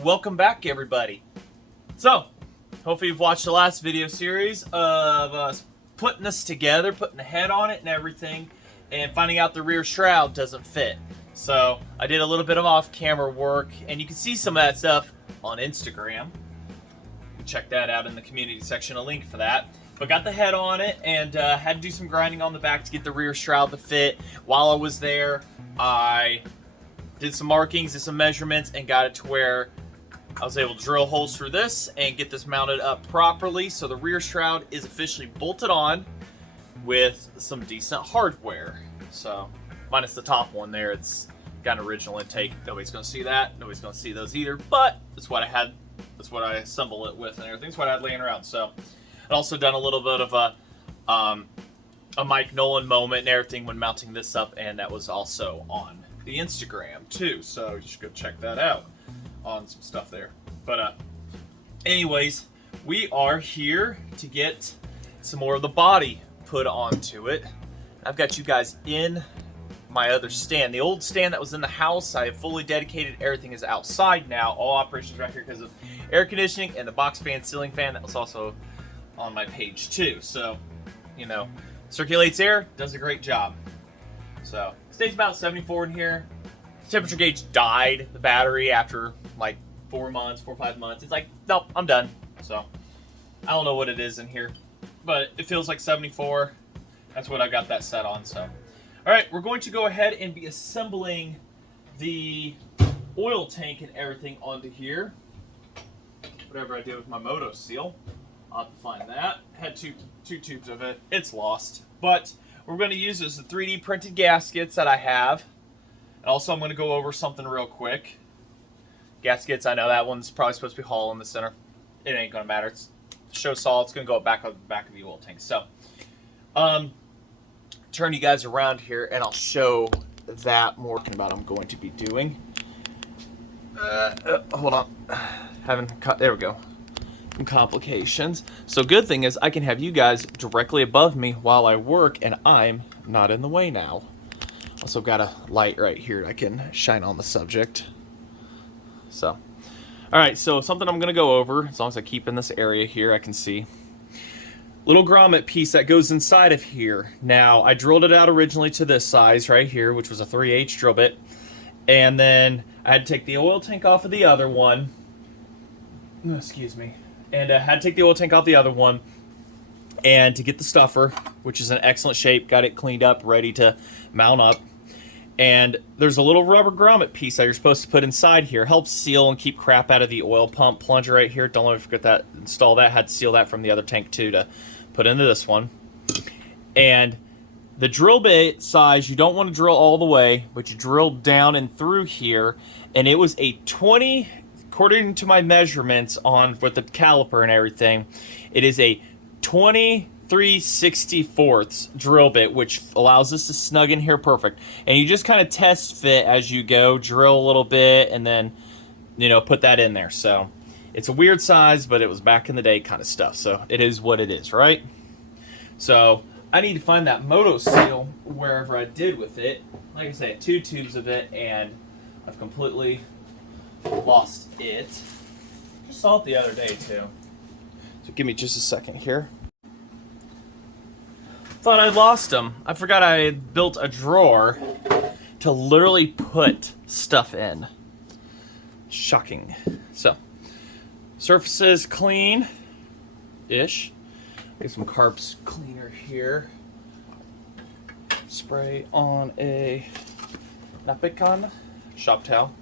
Welcome back, everybody. So, hopefully you've watched the last video series of us putting this together, putting the head on it and everything, and finding out the rear shroud doesn't fit. So, I did a little bit of off-camera work, and you can see some of that stuff on Instagram. You can check that out in the community section, a link for that. But got the head on it, and had to do some grinding on the back to get the rear shroud to fit. While I was there, I did some markings and some measurements and got it to where I was able to drill holes through this and get this mounted up properly. So the rear shroud is officially bolted on with some decent hardware. So minus the top one there, it's got an original intake. Nobody's going to see that. Nobody's going to see those either. But that's what I had. That's what I assembled it with and everything. That's what I had laying around. So I'd also done a little bit of a Mike Nolan moment and everything when mounting this up, and that was also on the Instagram too. So you should go check that out on some stuff there. But anyways, we are here to get some more of the body put onto it. I've got you guys in my other stand. The old stand that was in the house, I have fully dedicated. Everything is outside now. All operations right here because of air conditioning and the box fan, ceiling fan that was also on my page too. So, you know, circulates air, does a great job. So, stays about 74 in here. Temperature gauge died, the battery, after like 4 or 5 months. It's like, nope, I'm done. So, I don't know what it is in here, but it feels like 74. That's what I got that set on. So, all right, we're going to go ahead and be assembling the oil tank and everything onto here. Whatever I did with my Moto Seal, I'll have to find that. Had two tubes of it. It's lost, but we're going to use this the 3D printed gaskets that I have. And also, I'm going to go over something real quick. Gaskets, I know that one's probably supposed to be hollow in the center. It ain't going to matter. It's show saw. It's going to go back on the back of the oil tank. So, turn you guys around here, and I'll show that more about I'm going to be doing. Hold on. There we go. Some complications. So good thing is I can have you guys directly above me while I work, and I'm not in the way now. Also got a light right here I can shine on the subject. So, all right, so something I'm going to go over, as long as I keep in this area here, I can see. Little grommet piece that goes inside of here. Now, I drilled it out originally to this size right here, which was a 3/8 drill bit. And then I had to take the oil tank off of the other one. Oh, excuse me. And I had to take the oil tank off the other one. And to get the stuffer, which is in excellent shape, got it cleaned up, ready to mount up. And there's a little rubber grommet piece that you're supposed to put inside here. Helps seal and keep crap out of the oil pump plunger right here. Don't let me forget that. Install that. Had to seal that from the other tank too to put into this one. And the drill bit size, you don't want to drill all the way, but you drill down and through here. And it was a 20, according to my measurements on with the caliper and everything, it is a 23/64 drill bit, which allows us to snug in here perfect. And you just kind of test fit as you go, drill a little bit, and then, you know, put that in there. So it's a weird size, but it was back in the day kind of stuff. So it is what it is, right? So I need to find that Moto Seal wherever I did with it. Like I said, 2 tubes of it, and I've completely lost it. Just saw it the other day too. So give me just a second here. Thought I'd lost them. I forgot I had built a drawer to literally put stuff in. Shocking. So, surfaces clean-ish. Get some Carp's cleaner here. Spray on a napkin, shop towel.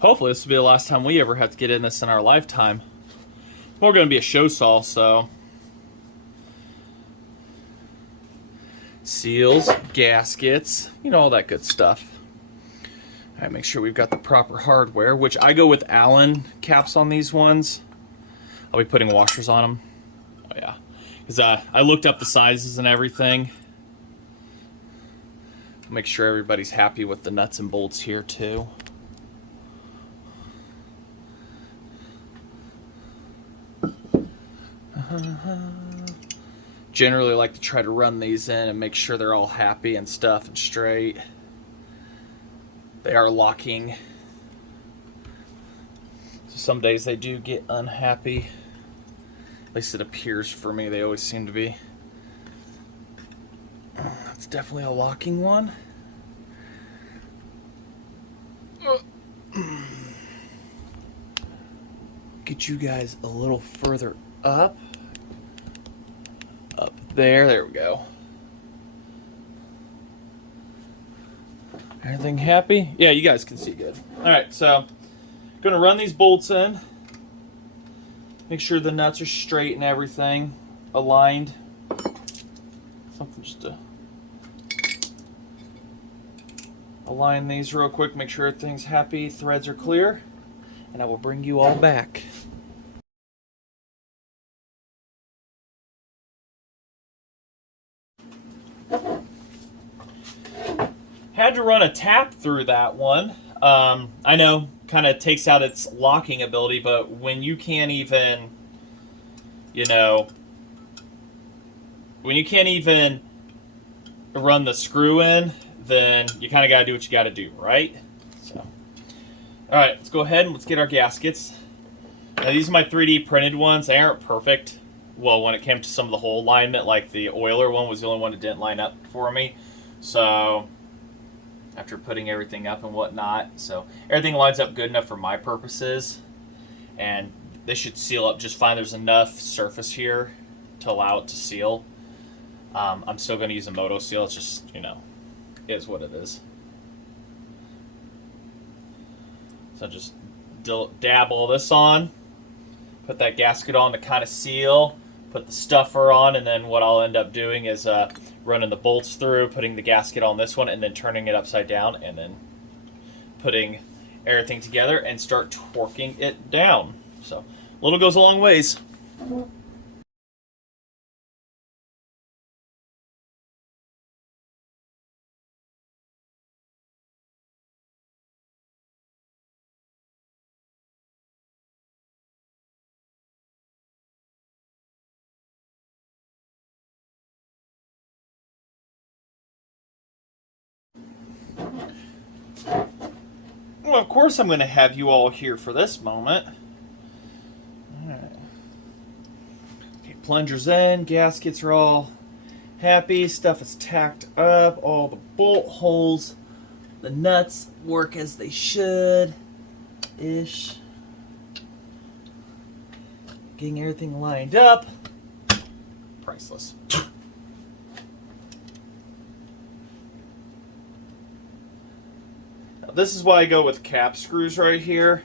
Hopefully this will be the last time we ever have to get in this in our lifetime. We're going to be a show saw, so seals, gaskets, you know, all that good stuff. All right, make sure we've got the proper hardware, which I go with Allen caps on these ones. I'll be putting washers on them. Oh yeah, because I looked up the sizes and everything. Make sure everybody's happy with the nuts and bolts here too. Generally like to try to run these in and make sure they're all happy and stuff and straight. They are locking. So some days they do get unhappy. At least it appears for me. They always seem to be. That's definitely a locking one. Get you guys a little further up. Up there. There we go. Everything happy? Yeah, you guys can see good. Alright, so I'm going to run these bolts in. Make sure the nuts are straight and everything aligned. Something just to align these real quick, make sure everything's happy, threads are clear, and I will bring you all back. Had to run a tap through that one. I know, kind of takes out its locking ability, but when you can't even, you know, when you can't even run the screw in, then you kind of got to do what you got to do, right? So, all right, let's go ahead and let's get our gaskets. Now, these are my 3D printed ones. They aren't perfect. Well, when it came to some of the hole alignment, like the oiler one was the only one that didn't line up for me. So, after putting everything up and whatnot, so everything lines up good enough for my purposes, and they should seal up just fine. There's enough surface here to allow it to seal. I'm still going to use a Moto seal. It's just, you know, is what it is. So just dab all this on, put that gasket on to kind of seal, put the stuffer on, and then what I'll end up doing is running the bolts through, putting the gasket on this one, and then turning it upside down, and then putting everything together and start torquing it down. So little goes a long ways. Well, of course I'm going to have you all here for this moment. Alright. Okay, plungers in, gaskets are all happy, stuff is tacked up, all the bolt holes, the nuts work as they should-ish. Getting everything lined up. Priceless. This is why I go with cap screws right here.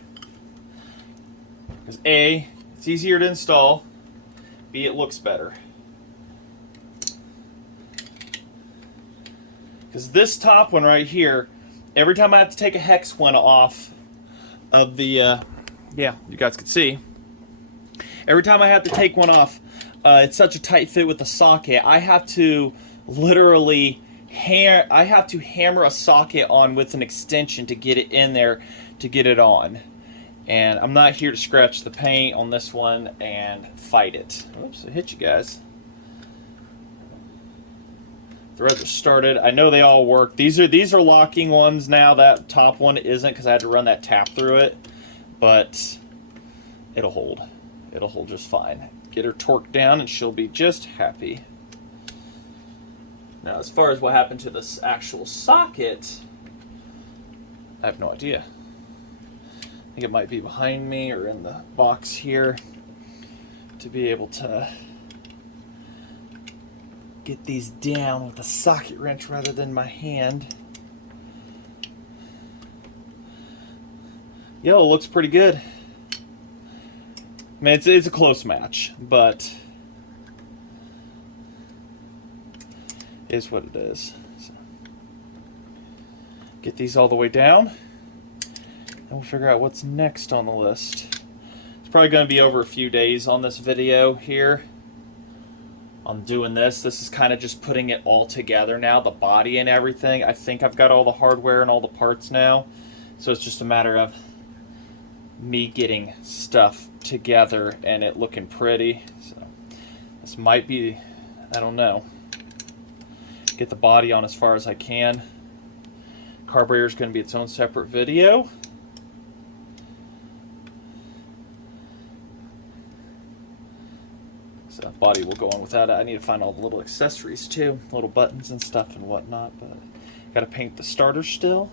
Because A, it's easier to install. B, it looks better. Because this top one right here, every time I have to take a hex one off of the, yeah, you guys can see. Every time I have to take one off, it's such a tight fit with the socket. I have to literally hammer a socket on with an extension to get it in there to get it on. And I'm not here to scratch the paint on this one and fight it. Oops, I hit you guys. Threads are started. I know they all work. These are locking ones now. That top one isn't because I had to run that tap through it. But it'll hold. It'll hold just fine. Get her torqued down and she'll be just happy. Now, as far as what happened to this actual socket, I have no idea. I think it might be behind me or in the box here to be able to get these down with a socket wrench rather than my hand. Yellow looks pretty good. I mean, it's a close match, but is what it is. So, get these all the way down, and we'll figure out what's next on the list. It's probably going to be over a few days on this video here. I'm doing this. This is kind of just putting it all together now, the body and everything. I think I've got all the hardware and all the parts now, so it's just a matter of me getting stuff together and it looking pretty. So this might be, I don't know. Get the body on as far as I can. Carburetor is going to be its own separate video. So that body will go on without it. I need to find all the little accessories too, little buttons and stuff and whatnot. But got to paint the starter still.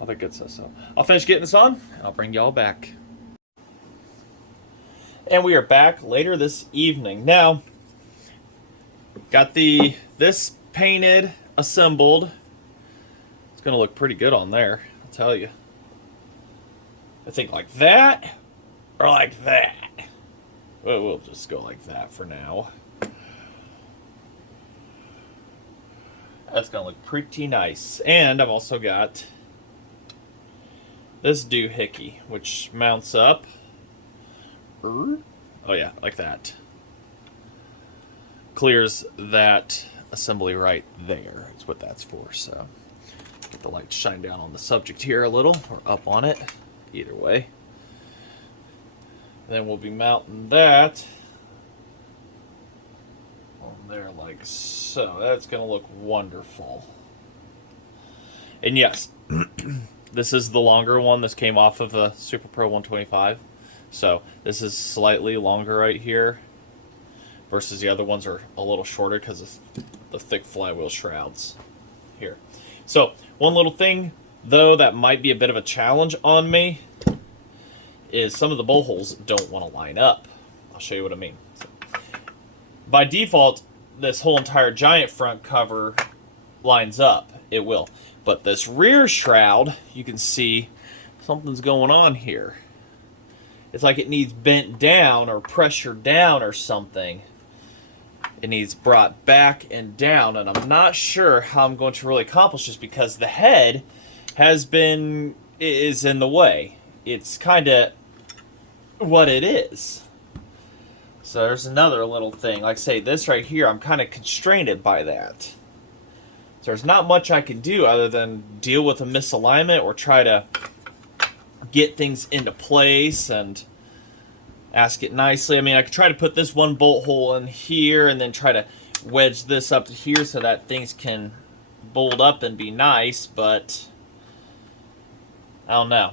All that good stuff. So I'll finish getting this on. I'll bring y'all back. And we are back later this evening. Now, got this painted, assembled. It's gonna look pretty good on there, I'll tell you. I think like that or like that. Well, we'll just go like that for now. That's gonna look pretty nice. And I've also got this doohickey, which mounts up. Oh yeah, like that. Clears that assembly right there. That's what that's for. So get the light to shine down on the subject here a little, or up on it, either way. Then we'll be mounting that on there like so. That's gonna look wonderful. And yes, this is the longer one. This came off of a Super Pro 125. So this is slightly longer right here versus the other ones are a little shorter because of the thick flywheel shrouds here. So one little thing, though, that might be a bit of a challenge on me is some of the bolt holes don't want to line up. I'll show you what I mean. So, by default, this whole entire giant front cover lines up. It will. But this rear shroud, you can see something's going on here. It's like it needs bent down or pressured down or something. It needs brought back and down, and I'm not sure how I'm going to really accomplish this because the head is in the way. It's kind of what it is. So there's another little thing. Like I say, this right here, I'm kind of constrained by that. So there's not much I can do other than deal with a misalignment or try to get things into place and ask it nicely. I mean, I could try to put this one bolt hole in here and then try to wedge this up to here so that things can bolt up and be nice, but I don't know.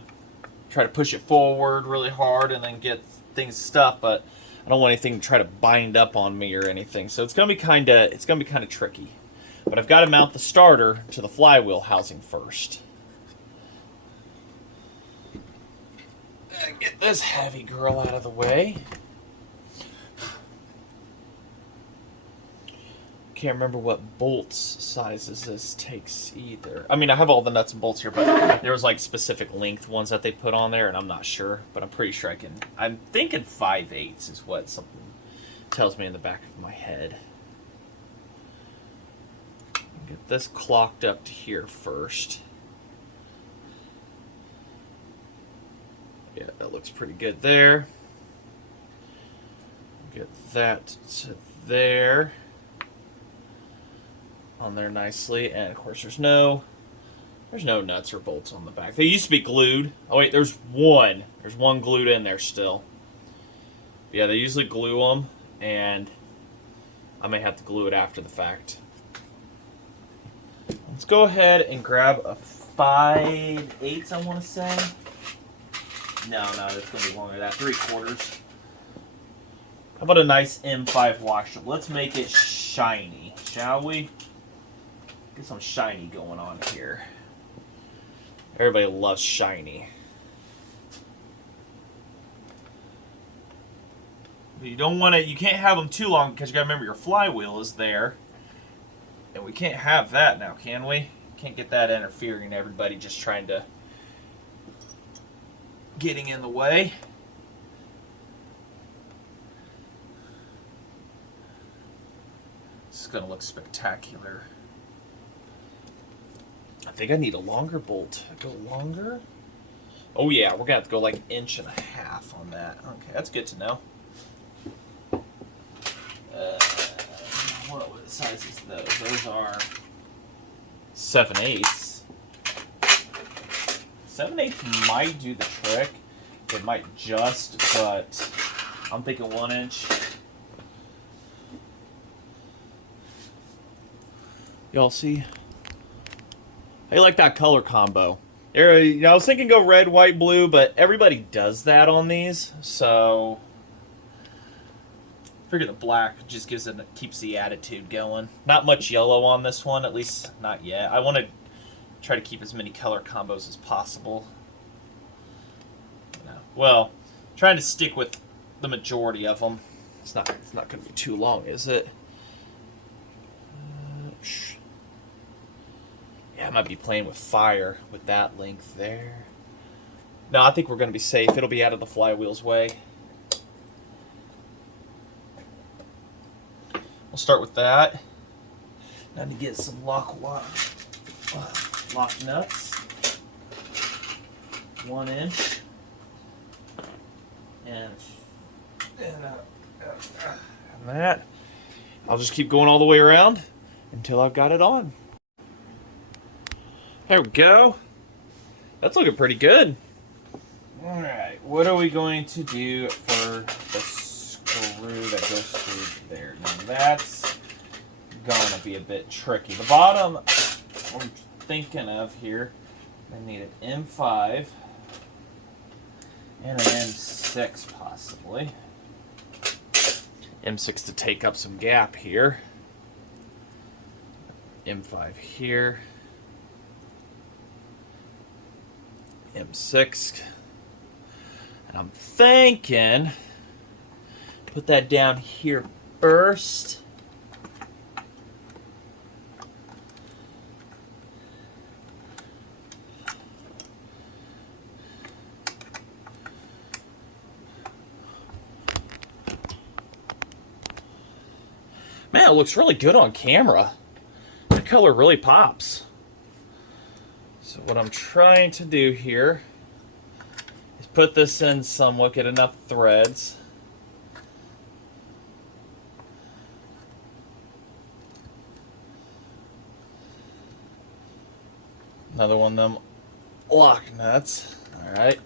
Try to push it forward really hard and then get things stuck, but I don't want anything to try to bind up on me or anything. So it's gonna be kind of tricky. But I've got to mount the starter to the flywheel housing first. And get this heavy girl out of the way. Can't remember what bolts sizes this takes either. I mean, I have all the nuts and bolts here, but there was like specific length ones that they put on there, and I'm not sure, but I'm pretty sure I can. I'm thinking 5/8 is what something tells me in the back of my head. Get this clocked up to here first. Yeah, that looks pretty good there. Get that to there. On there nicely, and of course there's no nuts or bolts on the back. They used to be glued. Oh wait, there's one glued in there still. Yeah, they usually glue them, and I may have to glue it after the fact. Let's go ahead and grab a 5/8, I want to say. No, that's going to be longer than that. 3/4. How about a nice M5 washer? Let's make it shiny, shall we? Get some shiny going on here. Everybody loves shiny. But you don't want to. You can't have them too long because you got to remember your flywheel is there. And we can't have that now, can we? Can't get that interfering, everybody just trying to getting in the way. This is going to look spectacular. I think I need a longer bolt. Go longer? Oh yeah, we're going to have to go like 1.5 inches on that. Okay, that's good to know. What size is those? Those are 7/8. 7/8 might do the trick. It might just, but I'm thinking 1 inch. Y'all see I like that color combo. You know, I was thinking go red, white, blue, but everybody does that on these, so I figure the black just keeps the attitude going. Not much yellow on this one, at least not yet. I want to try to keep as many color combos as possible. Well, trying to stick with the majority of them. It's not going to be too long, is it? Yeah, I might be playing with fire with that length there. No, I think we're going to be safe. It'll be out of the flywheel's way. We'll start with that. Now to get some lock nuts. 1 inch. And that. I'll just keep going all the way around until I've got it on. There we go. That's looking pretty good. Alright, what are we going to do for the screw that goes through there? Now that's gonna be a bit tricky. The bottom I'm thinking of here, I need an M5 and an M6 possibly. M6 to take up some gap here. M5 here. M6. And I'm thinking, put that down here first. Man, it looks really good on camera. The color really pops. So what I'm trying to do here is put this in somewhat, get enough threads. Another one of them lock nuts. Alright.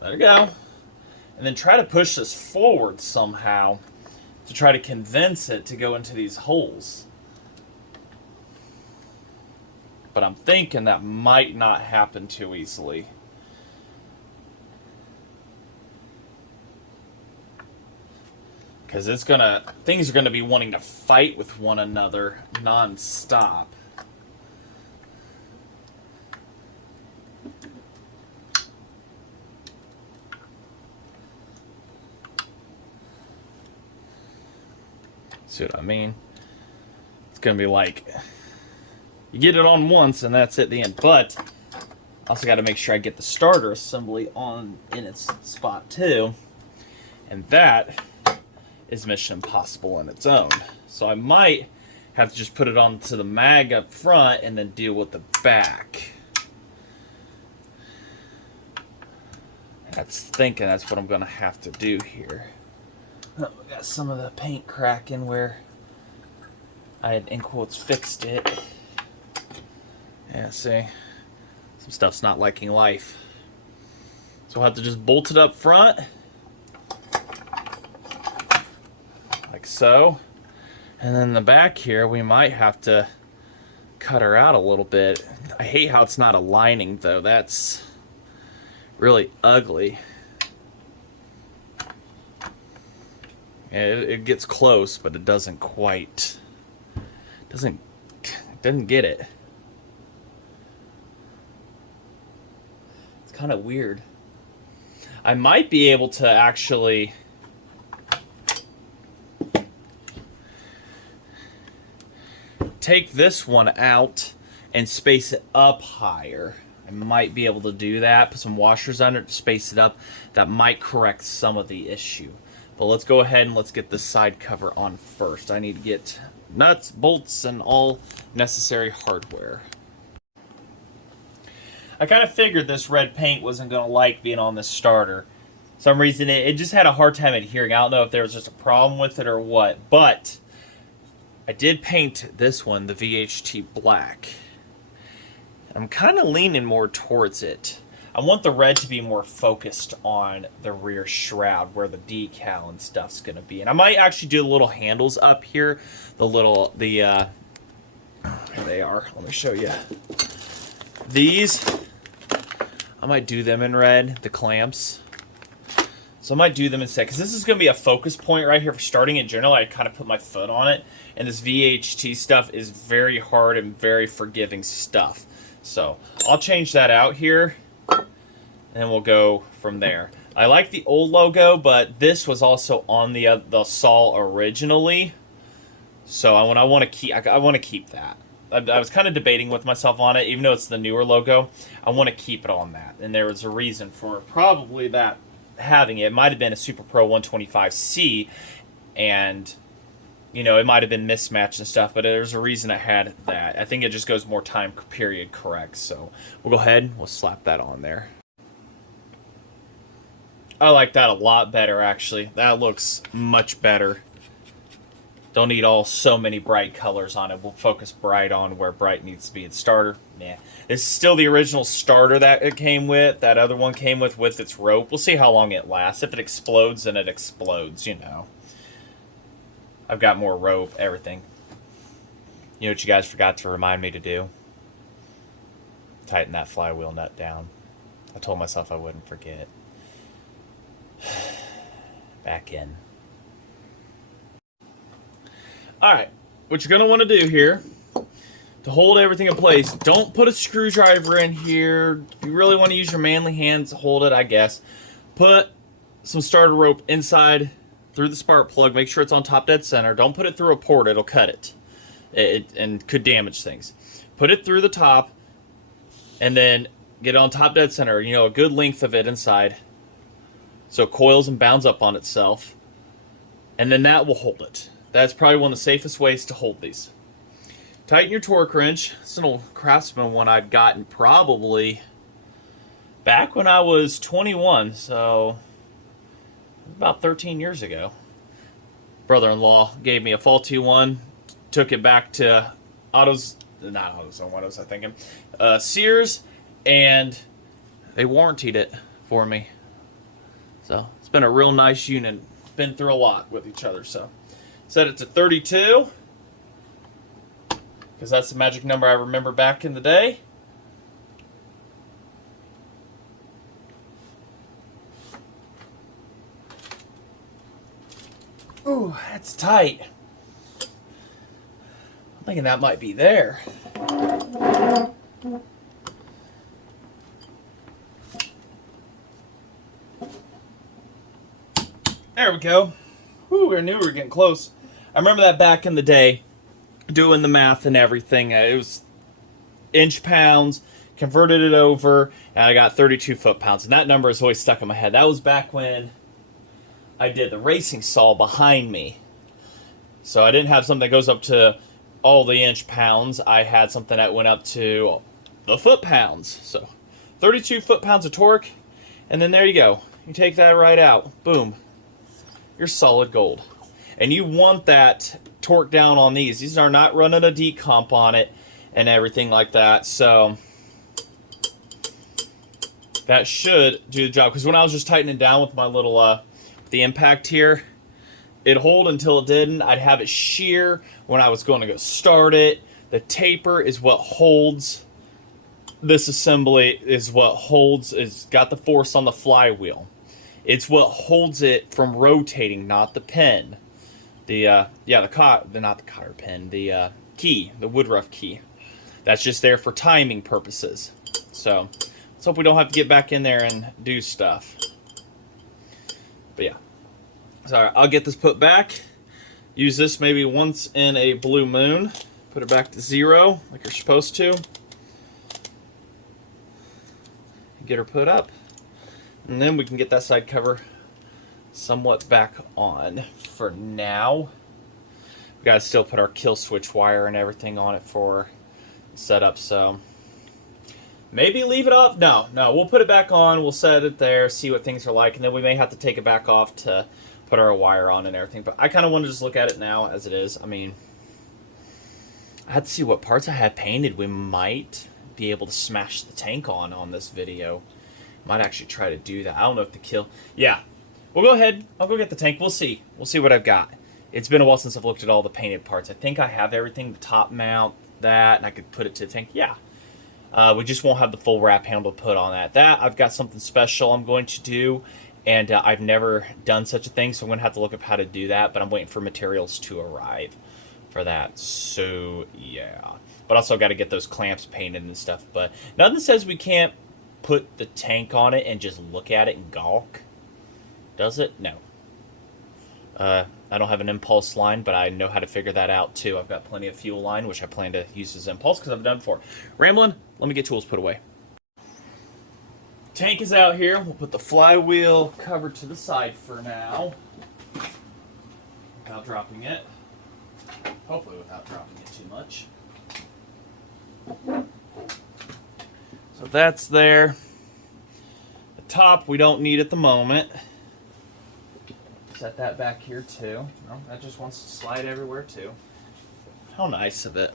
There we go. And then try to push this forward somehow to try to convince it to go into these holes. But I'm thinking that might not happen too easily. Because things are gonna be wanting to fight with one another non-stop. See what I mean? It's gonna be like, you get it on once and that's it, the end. But I also got to make sure I get the starter assembly in its spot too, and that is mission impossible in its own. So I might have to just put it onto the mag up front and then deal with the back. That's what I'm gonna have to do here. Oh, we got some of the paint cracking where I had, in quotes, fixed it. Yeah, see? Some stuff's not liking life. So I'll have to just bolt it up front. Like so. And then the back here, we might have to cut her out a little bit. I hate how it's not aligning, though. That's really ugly. Yeah, it gets close, but it doesn't quite... doesn't get it. It's kind of weird. I might be able to actually take this one out and space it up higher. I might be able to do that. Put some washers under it to space it up. That might correct some of the issue. But let's go ahead and let's get this side cover on first. I need to get nuts, bolts, and all necessary hardware. I kind of figured this red paint wasn't going to like being on this starter. For some reason, it just had a hard time adhering. I don't know if there was just a problem with it or what. But I did paint this one, the VHT black. I'm kind of leaning more towards it. I want the red to be more focused on the rear shroud where the decal and stuff's going to be. And I might actually do the little handles up here. The There they are. Let me show you. These, I might do them in red, the clamps. So I might do them instead, because this is going to be a focus point right here for starting in general. I kind of put my foot on it, and this VHT stuff is very hard and very forgiving stuff. So I'll change that out here, and we'll go from there. I like the old logo, but this was also on the saw originally. So I want to keep that. I was kind of debating with myself on it, even though it's the newer logo. I want to keep it on that, and there was a reason for probably that having it. It might have been a Super Pro 125C, and you know, it might have been mismatched and stuff, but there's a reason I had that. I think it just goes more time period correct. So we'll go ahead and we'll slap that on there. I like that a lot better, actually. That looks much better. Don't need so many bright colors on it. We'll focus bright on where bright needs to be. Its starter, nah. It's still the original starter that it came with. That other one came with its rope. We'll see how long it lasts. If it explodes, then it explodes, you know. I've got more rope, everything. You know what you guys forgot to remind me to do? Tighten that flywheel nut down. I told myself I wouldn't forget. Back in. Alright, what you're going to want to do here to hold everything in place, don't put a screwdriver in here. If you really want to use your manly hands to hold it, I guess. Put some starter rope inside through the spark plug. Make sure it's on top dead center. Don't put it through a port. It'll cut it. And could damage things. Put it through the top and then get it on top dead center. You know, a good length of it inside. So it coils and bounds up on itself. And then that will hold it. That's probably one of the safest ways to hold these. Tighten your torque wrench. It's an old Craftsman one I'd gotten probably back when I was 21. So about 13 years ago. Brother-in-law gave me a faulty one. Took it back to not AutoZone, what was I thinking? Sears. And they warrantied it for me. So it's been a real nice unit. Been through a lot with each other. So set it to 32 because that's the magic number I remember back in the day. Ooh, that's tight. I'm thinking that might be there. There we go. Whew, I knew we were getting close. I remember that back in the day, doing the math and everything. It was inch pounds, converted it over, and I got 32 foot-pounds. And that number is always stuck in my head. That was back when I did the racing saw behind me. So I didn't have something that goes up to all the inch pounds. I had something that went up to the foot-pounds. So 32 foot-pounds of torque, and then there you go. You take that right out. Boom. You're solid gold. And you want that torque down on these. These are not running a decomp on it and everything like that. So that should do the job. Because when I was just tightening down with my little, the impact here, it'd hold until it didn't. I'd have it shear when I was going to go start it. The taper is what holds this assembly, is what holds, it's got the force on the flywheel. It's what holds it from rotating, not the pin. Not the cotter pin, the key, the Woodruff key. That's just there for timing purposes. So let's hope we don't have to get back in there and do stuff. But yeah. So I'll get this put back. Use this maybe once in a blue moon. Put it back to 0 like you're supposed to. Get her put up. And then we can get that side cover somewhat back on. For now, we gotta still put our kill switch wire and everything on it for setup. So maybe leave it off. No, we'll put it back on. We'll set it there, see what things are like, and then we may have to take it back off to put our wire on and everything. But I kind of want to just look at it now as it is. I mean, I had to see what parts I had painted. We might be able to smash the tank on this video. Might actually try to do that. I don't know if the kill... Yeah. We'll go ahead. I'll go get the tank. We'll see. We'll see what I've got. It's been a while since I've looked at all the painted parts. I think I have everything. The top mount, that, and I could put it to the tank. Yeah. We just won't have the full wrap handle to put on that. I've got something special I'm going to do, and I've never done such a thing, so I'm going to have to look up how to do that, but I'm waiting for materials to arrive for that. So, yeah. But also got to get those clamps painted and stuff. But nothing says we can't put the tank on it and just look at it and gawk. Does it? No. I don't have an impulse line, but I know how to figure that out too. I've got plenty of fuel line, which I plan to use as impulse because I've done it before. Rambling, let me get tools put away. Tank is out here. We'll put the flywheel cover to the side for now. Without dropping it. Hopefully without dropping it too much. So that's there. The top we don't need at the moment. Set that back here too. No, that just wants to slide everywhere too. How nice of it.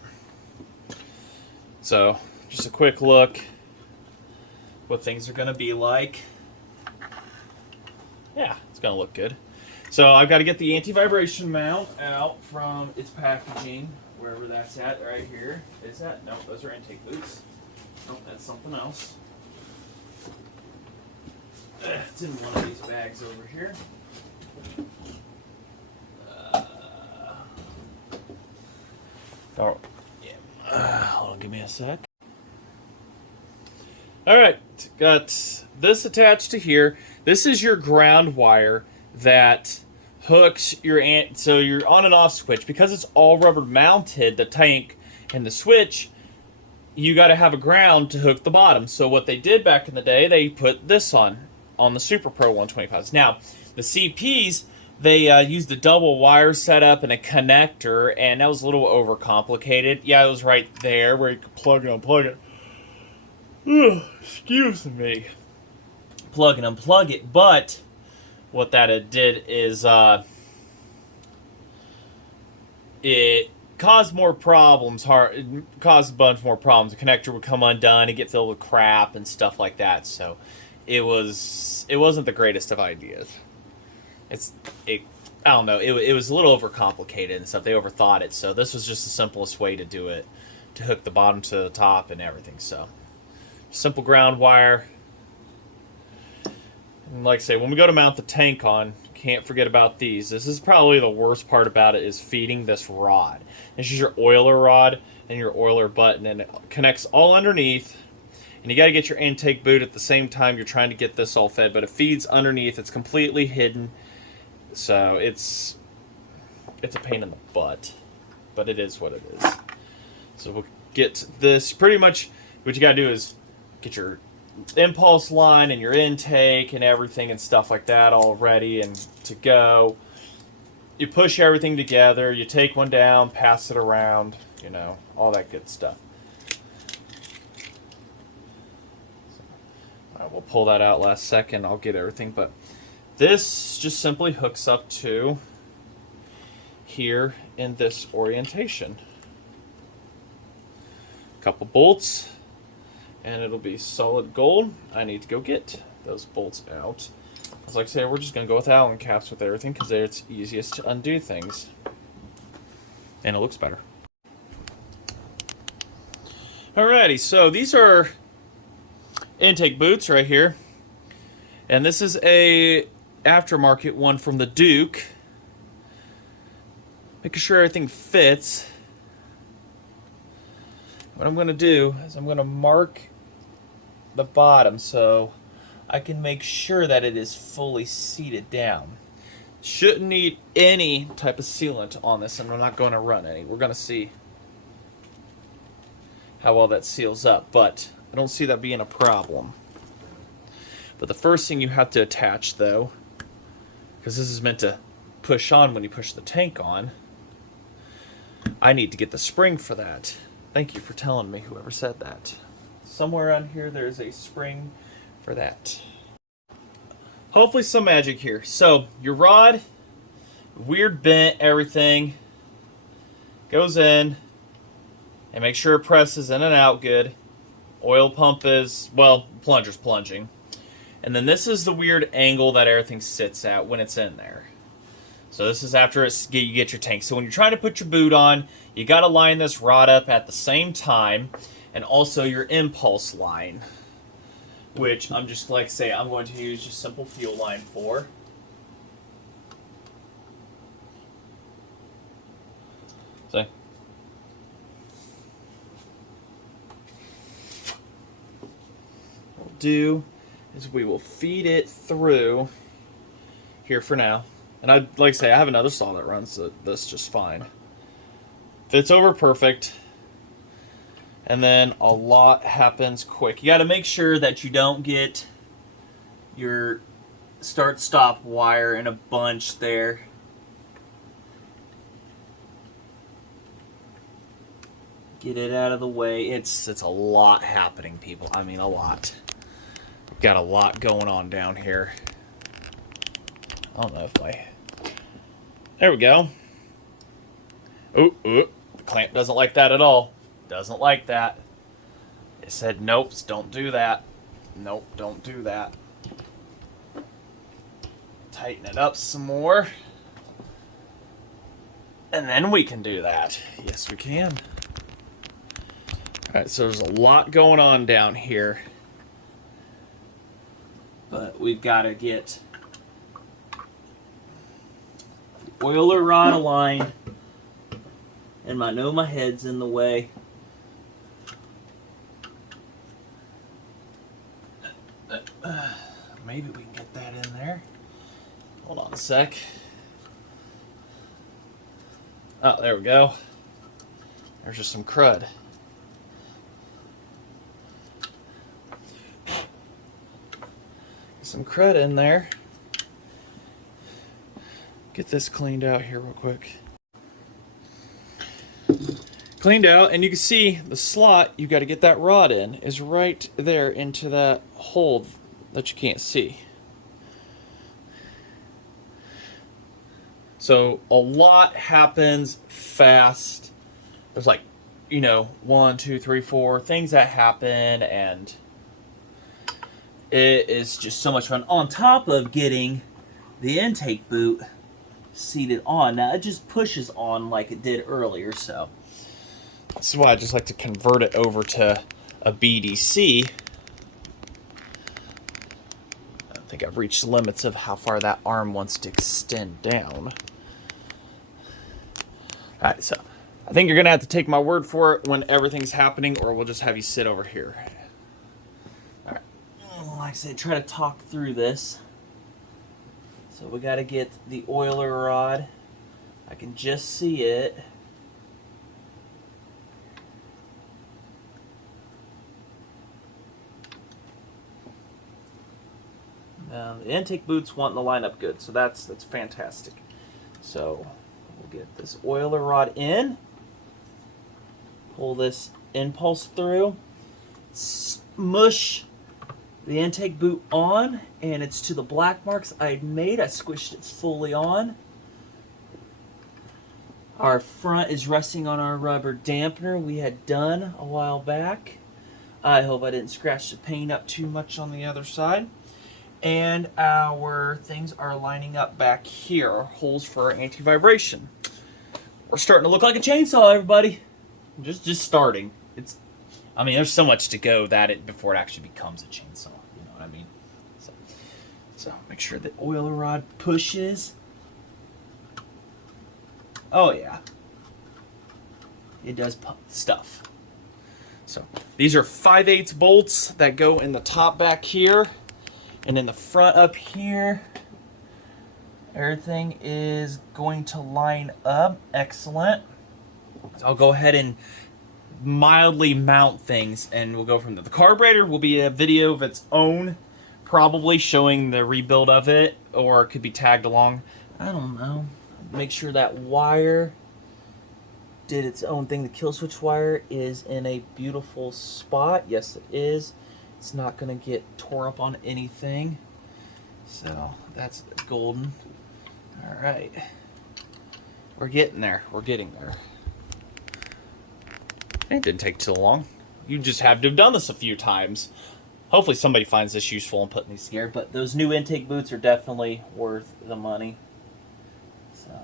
So, just a quick look what things are going to be like. Yeah, it's going to look good. So I've got to get the anti-vibration mount out from its packaging, wherever that's at right here. Is that? No, those are intake boots. Nope, that's something else. It's in one of these bags over here. Oh, yeah. Hold on, give me a sec. Alright, got this attached to here. This is your ground wire that hooks your so your on and off switch. Because it's all rubber mounted, the tank and the switch, you got to have a ground to hook the bottom. So what they did back in the day, they put this on the Super Pro 125s. Now, the CPs, they used a double wire setup and a connector, and that was a little overcomplicated. Yeah, it was right there where you could plug and unplug it. Excuse me. Plug and unplug it, but what that did is it caused more problems. It caused a bunch more problems. The connector would come undone and get filled with crap and stuff like that. So it wasn't the greatest of ideas. I don't know. It was a little overcomplicated and stuff. They overthought it. So this was just the simplest way to do it, to hook the bottom to the top and everything. So simple ground wire. And like I say, when we go to mount the tank on, can't forget about these. This is probably the worst part about it, is feeding this rod. This is your oiler rod and your oiler button, and it connects all underneath. And you got to get your intake boot at the same time you're trying to get this all fed, but it feeds underneath. It's completely hidden. So it's a pain in the butt, but it is what it is. So we'll get this. Pretty much what you got to do is get your impulse line and your intake and everything and stuff like that all ready and to go. You push everything together. You take one down, pass it around, you know, all that good stuff. All right, we'll pull that out last second. I'll get everything, but this just simply hooks up to here in this orientation. A couple bolts, and it'll be solid gold. I need to go get those bolts out. As like I say, we're just going to go with Allen caps with everything because it's easiest to undo things. And it looks better. Alrighty, so these are intake boots right here. And this is a aftermarket one from the Duke. Making sure everything fits. What I'm going to do is I'm going to mark the bottom so I can make sure that it is fully seated down. Shouldn't need any type of sealant on this, and I'm not going to run any. We're going to see how well that seals up, but I don't see that being a problem. But the first thing you have to attach, though, because this is meant to push on when you push the tank on, I need to get the spring for that. Thank you for telling me, whoever said that. Somewhere on here there's a spring for that. Hopefully some magic here. So your rod, weird bent, everything goes in, and make sure it presses in and out good. Oil pump is, well, plunger's plunging. And then this is the weird angle that everything sits at when it's in there. So this is after you get your tank. So when you're trying to put your boot on, you got to line this rod up at the same time, and also your impulse line, which I'm just like say I'm going to use just simple fuel line for. See? What we'll do is we will feed it through here for now. And like I say, I have another saw that runs this just fine. Fits over perfect. And then a lot happens quick. You got to make sure that you don't get your start-stop wire in a bunch there. Get it out of the way. It's a lot happening, people. I mean, a lot. We've got a lot going on down here. I don't know if there we go. Ooh, the clamp doesn't like that at all. Doesn't like that. It said, nope, don't do that. Nope, don't do that. Tighten it up some more. And then we can do that. Yes, we can. Alright, so there's a lot going on down here. But we've got to get the oiler rod aligned. And I know my head's in the way. Maybe we can get that in there. Hold on a sec. Oh, there we go. There's just some crud. Some crud in there. Get this cleaned out here real quick. Cleaned out, and you can see the slot you got to get that rod in is right there into that hole that you can't see. So a lot happens fast. There's like, 1, 2, 3, 4 things that happen, and it is just so much fun. On top of getting the intake boot seated on. Now it just pushes on like it did earlier, so this is why I just like to convert it over to a BDC. I think I've reached the limits of how far that arm wants to extend down. Alright, so I think you're going to have to take my word for it when everything's happening, or we'll just have you sit over here. Alright, like I said, try to talk through this. So we got to get the oiler rod. I can just see it. Now, the intake boots want to line up good, so that's fantastic. So we'll get this oiler rod in, pull this impulse through, smush the intake boot on, and it's to the black marks I had made. I squished it fully on. Our front is resting on our rubber dampener we had done a while back. I hope I didn't scratch the paint up too much on the other side. And our things are lining up back here, our holes for our anti-vibration. We're starting to look like a chainsaw, everybody. Just starting. I mean, there's so much to go before it actually becomes a chainsaw. You know what I mean? So make sure the oiler rod pushes. Oh yeah, it does pump stuff. So these are 5/8 bolts that go in the top back here. And in the front up here, everything is going to line up. Excellent. So I'll go ahead and mildly mount things, and we'll go from there. The carburetor will be a video of its own, probably showing the rebuild of it, or it could be tagged along. I don't know. Make sure that wire did its own thing. The kill switch wire is in a beautiful spot. Yes, it is. It's not going to get tore up on anything. So that's golden. All right. We're getting there. We're getting there. It didn't take too long. You just have to have done this a few times. Hopefully somebody finds this useful in putting these together. But those new intake boots are definitely worth the money. So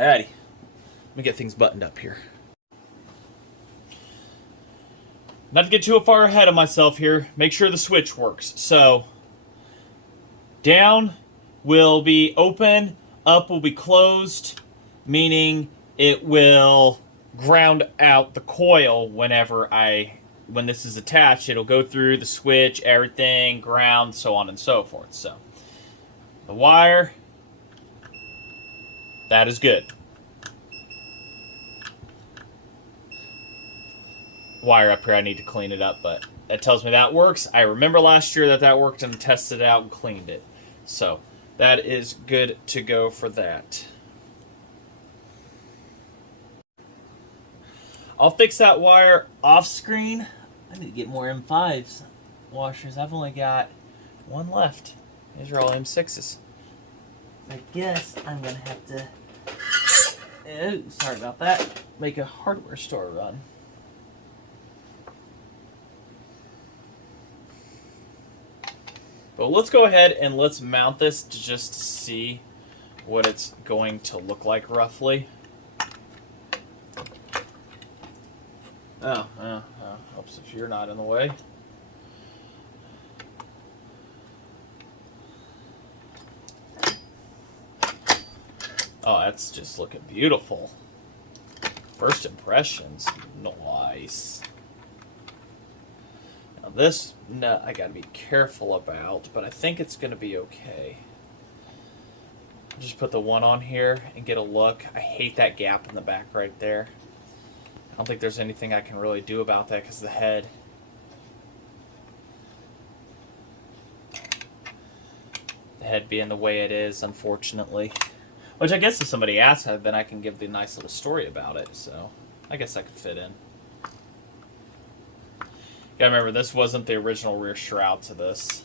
Alrighty. Let me get things buttoned up here. Not to get too far ahead of myself here, make sure the switch works. So, down will be open, up will be closed, meaning it will ground out the coil when this is attached. It'll go through the switch, everything, ground, so on and so forth. So, the wire, that is good. Wire up here, I need to clean it up, but that tells me that works. I remember last year that worked and tested it out and cleaned it. So that is good to go for that. I'll fix that wire off screen. I need to get more M5s washers. I've only got one left. These are all M6s. I guess I'm gonna have to, oh, sorry about that, make a hardware store run. But let's go ahead and let's mount this to just see what it's going to look like roughly. Oh, helps if you're not in the way. Oh, that's just looking beautiful. First impressions, nice. Now this nut I gotta be careful about, but I think it's gonna be okay. Just put the one on here and get a look. I hate that gap in the back right there. I don't think there's anything I can really do about that because of the head. The head being the way it is, unfortunately. Which I guess if somebody asks, then I can give the nice little story about it. So I guess I could fit in. Yeah, remember, this wasn't the original rear shroud to this.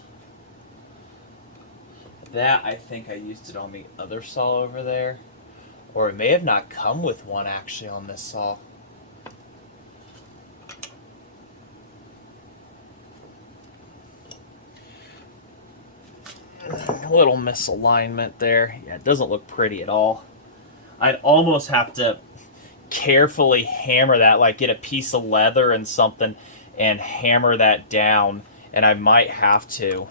That, I think I used it on the other saw over there. Or it may have not come with one, actually, on this saw. A little misalignment there. Yeah, it doesn't look pretty at all. I'd almost have to carefully hammer that, like get a piece of leather and something and hammer that down. And I might have to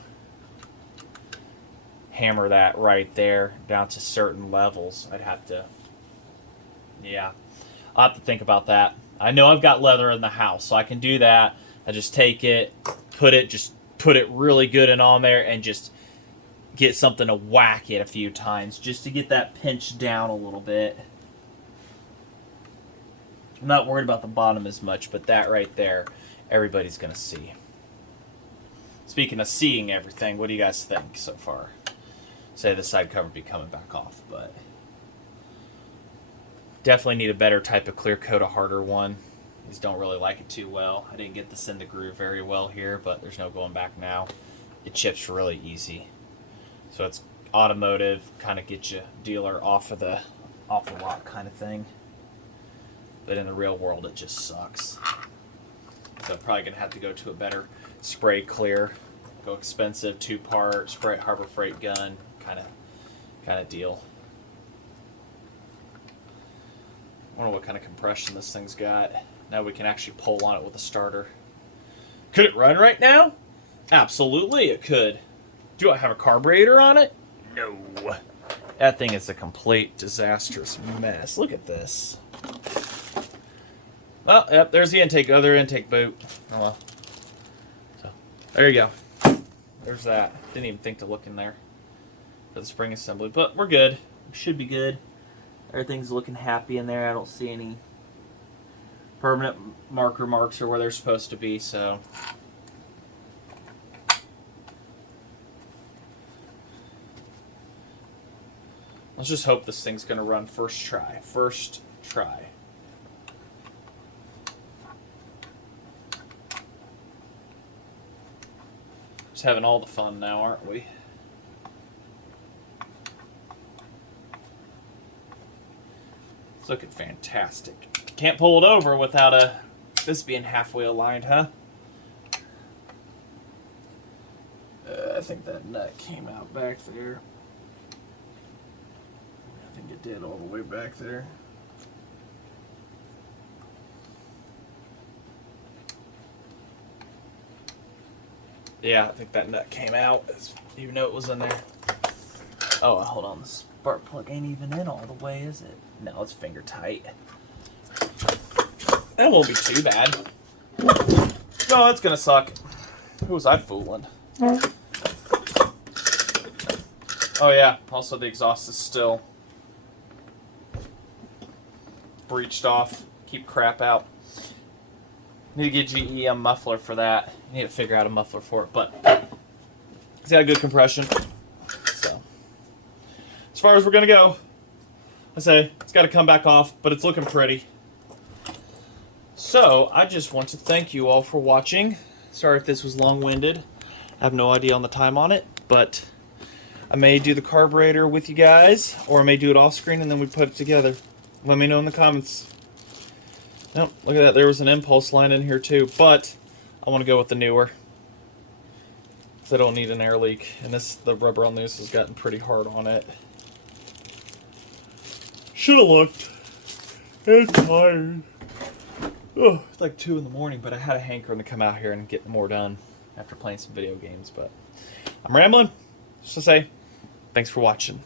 hammer that right there down to certain levels. I'd have to, yeah, I'll have to think about that. I know I've got leather in the house, so I can do that. I just take it, put it really good and on there, and just get something to whack it a few times just to get that pinched down a little bit. I'm not worried about the bottom as much, but that right there, everybody's going to see. Speaking of seeing everything, what do you guys think so far? Say the side cover be coming back off, but definitely need a better type of clear coat, a harder one. These don't really like it too well. I didn't get this in the groove very well here, but there's no going back now. It chips really easy. So it's automotive, kind of get you dealer off the lot kind of thing. But in the real world, it just sucks. So I'm probably gonna have to go to a better spray clear, go expensive 2-part spray Harbor Freight gun kind of deal. I wonder what kind of compression this thing's got. Now we can actually pull on it with a starter. Could it run right now? Absolutely, it could. Do I have a carburetor on it? No. That thing is a complete disastrous mess. Look at this. Oh, yep, there's the intake, other intake boot. Oh well. So, there you go. There's that. Didn't even think to look in there for the spring assembly, but we're good. We should be good. Everything's looking happy in there. I don't see any permanent marks or where they're supposed to be, so. Let's just hope this thing's going to run first try. First try. Just having all the fun now, aren't we? It's looking fantastic. Can't pull it over without this being halfway aligned, huh? I think that nut came out back there. I think it did all the way back there. Yeah, I think that nut came out, even though it was in there. Oh, hold on. The spark plug ain't even in all the way, is it? No, it's finger tight. That won't be too bad. No, that's gonna suck. Who was I fooling? Oh yeah, also the exhaust is still breached off. Keep crap out. Need to get GE a muffler for that. Need to figure out a muffler for it, but it's got a good compression. So, as far as we're gonna go, I say it's got to come back off, but it's looking pretty. So, I just want to thank you all for watching. Sorry if this was long-winded. I have no idea on the time on it, but I may do the carburetor with you guys, or I may do it off-screen and then we put it together. Let me know in the comments. Oh, look at that. There was an impulse line in here too, but I want to go with the newer, because I don't need an air leak. And the rubber on this has gotten pretty hard on it. Should have looked. It's tired. Oh, it's like 2 in the morning, but I had a hankering to come out here and get more done after playing some video games. But I'm rambling. Just to say, thanks for watching.